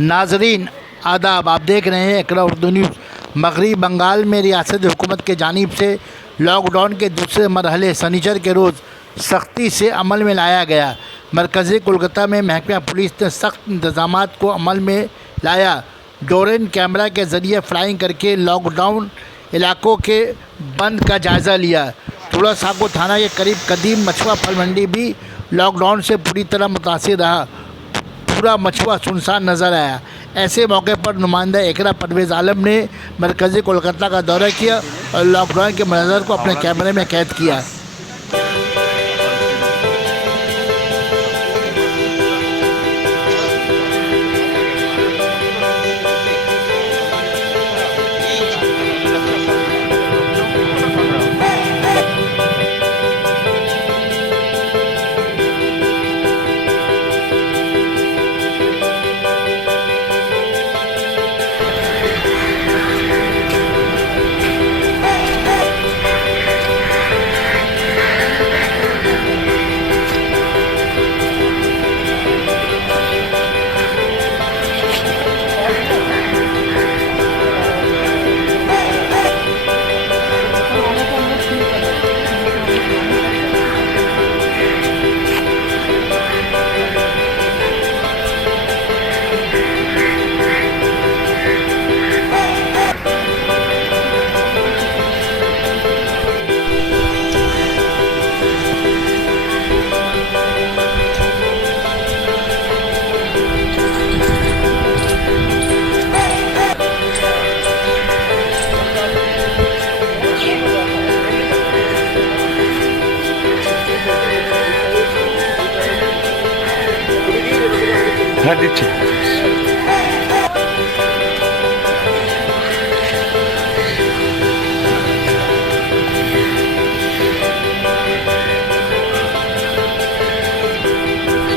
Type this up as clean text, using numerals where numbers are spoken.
नाजरीन आदाब, आप देख रहे हैं इकरा उर्दू न्यूज़। मगरबी बंगाल में रियासती हुकूमत के जानिब से लॉकडाउन के दूसरे मरहले शनिचर के रोज़ सख्ती से अमल में लाया गया। मरकज़ी कोलकाता में महकमा पुलिस ने सख्त इंतजाम को अमल में लाया। ड्रोन कैमरा के ज़रिए फ्लाइंग करके लॉकडाउन इलाकों के बंद का जायज़ा लिया। थोड़ा साको थाना के करीब कदीम मछुआ फल मंडी भी लॉकडाउन से पूरी तरह मुतासिर रहा। पूरा मछुआ सुनसान नज़र आया। ऐसे मौके पर नुमाइंदा इकरा परवेज़ आलम ने मरकज़ी कोलकाता का दौरा किया और लॉकडाउन के मंजर को अपने कैमरे में कैद किया। হ্যাঁ দিচ্ছি।